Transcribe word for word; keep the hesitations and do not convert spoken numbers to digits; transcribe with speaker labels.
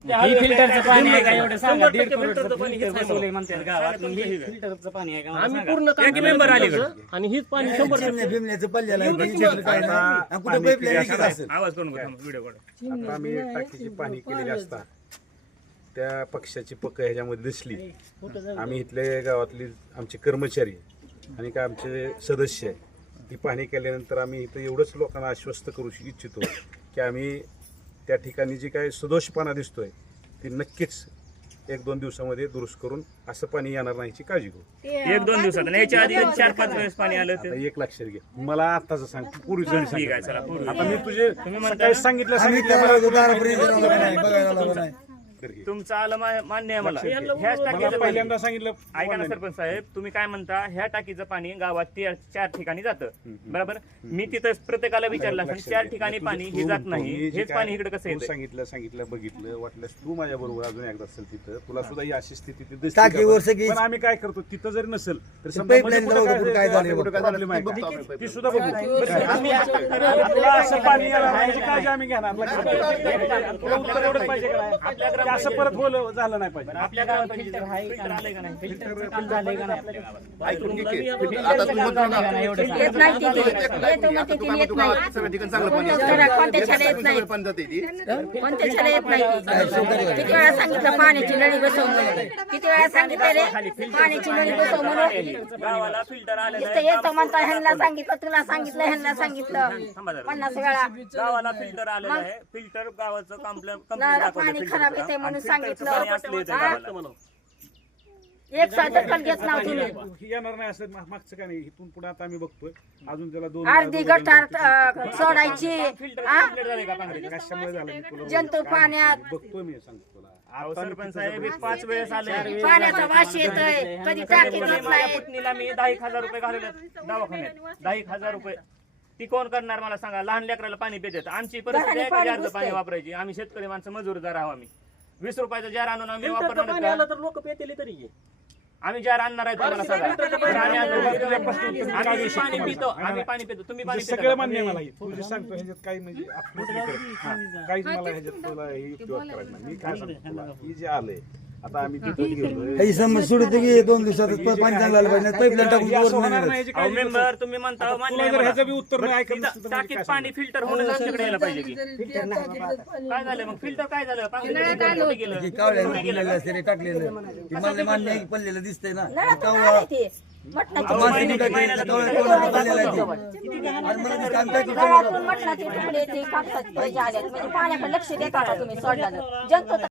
Speaker 1: ही फिल्टरचं पाणी आहे का एवढं सांगा. दीड करोडचं फिल्टर बसवलंय म्हणतात गावात. मग हे फिल्टरचं पाणी आहे का मला
Speaker 2: आम्ही
Speaker 1: सांगा.
Speaker 2: पूर्ण काम
Speaker 3: मेंबर आले
Speaker 2: आणि हीच पाणी शंभर टक्के
Speaker 4: भीमण्याचं पल्ल्याला आहे, ते चित्र काय नाही. आणि कुठे पाईपलाईन लिकेज असेल.
Speaker 3: आवाज करून व्हिडिओ काढ.
Speaker 5: आता आम्ही टाकीची पाणी केलेली असता त्या पक्षाची पक ह्याच्यामध्ये दिसली. आम्ही इथले गावातली आमचे कर्मचारी आणि काय आमचे सदस्य आहे ती पाहणी केल्यानंतर आम्ही इथं एवढंच लोकांना आश्वस्त करू इच्छितो की आम्ही त्या ठिकाणी जी काही सदोषपणा दिसतोय ती नक्कीच एक दोन दिवसामध्ये दुरुस्त करून असं पाणी येणार नाहीची काळजी घेऊ.
Speaker 3: एक दोन दिवसात आणि याच्या आधी चार पाच वेळेस पाणी आलं
Speaker 5: आता
Speaker 3: ते
Speaker 5: एक लक्षात घे, मला आताच सांग पूर्वी जण
Speaker 3: ठीक आहे, चला, पूर्वी.
Speaker 5: आता मी तुझे
Speaker 3: तुम्ही म्हणताय
Speaker 5: सकाळी सांगितलं
Speaker 4: आम्ही
Speaker 5: सांगितलं
Speaker 4: त्याला
Speaker 5: मला
Speaker 4: दारापर्यंत जाऊन बघायला नाही, बघायला लागलो नाही.
Speaker 3: तुमचं आलं मा- मान्य आहे मला. ह्याच
Speaker 5: मला
Speaker 3: टाकीचं
Speaker 5: पहिल्यांदा
Speaker 3: पाणी-
Speaker 5: सांगितलं
Speaker 3: ऐका ना सरपंच साहेब, तुम्ही काय म्हणता ह्या टाकीचं पाणी गावात ते चार ठिकाणी जातं बरोबर. मी तिथं प्रत्येकाला विचारलं असेल चार ठिकाणी पाणी हे जात नाही, हेच पाणी इकडे कसं येतं.
Speaker 5: सांगितलं सांगितलं बघितलं वाटल्यास तू माझ्या बरोबर अजून एकदा असेल तिथं तुला सुद्धा ही अशी स्थिती तिथे दिसते
Speaker 4: टाकीवर
Speaker 5: का?
Speaker 4: सगळी-
Speaker 5: पण आम्ही काय करतो तिथं जरी नसेल तर समजा
Speaker 4: पाईपलाईन
Speaker 5: मध्ये
Speaker 4: लावतो,
Speaker 5: कुठं
Speaker 4: कुठं काय झालंय
Speaker 5: कुठं काय
Speaker 4: बघ.
Speaker 5: problem आहे का? ती सुद्धा बघू. तुला असं पाणी येणार नाही याची काळजी आम्ही घेणार. लक्षात ठेव. तुला उत्तर एवढंच पाहिजे का नाही? की असं परत बोल झालं नाही पाहिजे.
Speaker 3: आपल्या गावात फिल्टर आहे का आलंय का नाही?
Speaker 1: फिल्टरचं काम झालंय का नाही आपल्या गावात?
Speaker 2: ऐकून घे की.
Speaker 1: फिल्टरचं काम झालंय का नाही एवढं सांगा.
Speaker 6: येत नाही तिथे येतो मग तिथे येत नाही
Speaker 2: सगळ्या ठिकाणी चांगलं पाणी
Speaker 6: कोणत्या कोणत्या शाळेत येत नाही
Speaker 2: पाणी जाते ती.
Speaker 6: कोणत्या शाळेत येत नाही ती. किती वेळा सांगितलं पाण्याची नळी बसव म्हणून किती वेळा सांगितलं रे पाण्याची नळी बसव म्हणून
Speaker 3: गावाला फिल्टर आलेलं
Speaker 6: इथं येतो म्हणता ह्यांना सांगितलं तुला सांगितलं ह्यांना सांगितलं
Speaker 3: थांबा जरा.
Speaker 6: पन्नास वेळा
Speaker 3: गावाला फिल्टर आलेलं आहे. फिल्टर गावाचं कंप्लेंट
Speaker 6: नळाला पाणी खराब येते म्हणून सांगितलं एक साधं कल घेत नव्हती तुम्ही
Speaker 5: येणार नाही असं मा- मागचं काय नाही. इथून पुढे आता आम्ही बघतोय अजून त्याला दोन
Speaker 6: अर्धी गटार अं, सोडायची
Speaker 3: फिल्टर
Speaker 6: हा?
Speaker 3: कंप्लीट झाले का पांढरे?
Speaker 5: कशामुळे झालं मी तुला
Speaker 6: जंतू पाण्यात
Speaker 5: बघतोय मी सांगतो तुला.
Speaker 3: अहो, सरपंच साहेब एक पाच वेळेस आले.
Speaker 6: पाण्याचा वास येतोय कधी टाकी देत
Speaker 3: माझ्या
Speaker 6: नाही
Speaker 3: पत्नीला मी दहा एक हजार रुपये घालवले दवाखान्यात. दहा एक हजार रुपये ती कोण करणार मला सांगा. लहान लेकराला पाणी पितात. आमची परिस्थिती आहे का जास्त पाणी वापरायची. आम्ही शेतकरी माणसं मजूरदार आहोत. आम्ही वीस रुपयाचं जार आणून आम्ही
Speaker 2: फिल्टरचं पाणी
Speaker 3: वापरणार
Speaker 2: आलं तर लोक पेतेले तरी ये.
Speaker 3: आम्ही जार आणणार आहे तुम्हाला सांगा. तर आम्ही आणतो. आम्ही पाणी पितो आम्ही पाणी पितो तुम्ही पाणी
Speaker 5: तुझं
Speaker 3: पिता
Speaker 5: सगळं
Speaker 3: का?
Speaker 5: मान्य आहे मला हे. तू जे सांगतो ह्याच्यात काही म्हणजे absolutely correct. हा, काहीच मला ह्याच्यात तुला हे युक्तिवाद करायचं नाही. मी काय सांगतो तुला ही जे आलंय आता आम्ही तिथं गेलोय.
Speaker 4: काही समज सोडते की दोन दिवसात पाणी चांगलं आलं पाहिजे पाईपलाईन टाकून
Speaker 5: हे असं
Speaker 4: वर
Speaker 5: होणार
Speaker 4: नाही
Speaker 5: नाही याची
Speaker 3: अहो,
Speaker 5: काळजी करू
Speaker 3: मेंबर
Speaker 5: नका.
Speaker 3: तुम्ही म्हणता
Speaker 5: आता
Speaker 3: मान्य
Speaker 5: तुला
Speaker 3: आहे
Speaker 5: जर
Speaker 3: मला.
Speaker 5: ह्याचं बी उत्तर नाही
Speaker 3: बरं,
Speaker 5: ऐकलं
Speaker 3: तिथं
Speaker 5: नसतं तर म्हणजे
Speaker 3: टाकीत
Speaker 5: काय
Speaker 3: पाणी फिल्टर होणं आमच्याकडे यायला पाहिजे की काय झालं मग फिल्टर काय झालं पांढरे कुठे गेलं?
Speaker 4: की कावळ्या गेलेलं असते रे टाकलेलं की मला मान्य आहे की पडलेलं दिसतंय ना
Speaker 6: नळातून
Speaker 4: कावळा
Speaker 6: आले ते मटणाची
Speaker 4: माणसं
Speaker 6: तुकडे.
Speaker 4: टाकलेलं कावळ्या कोणाला पडलेलं आहे ते. आणि मला ते काम काय करतो
Speaker 6: नळातून मटणाचे तुकडे ते कापसाचे पैसे आले म्हणजे पाण्याकडे लक्ष देता का तुम्ही सोडला जंतू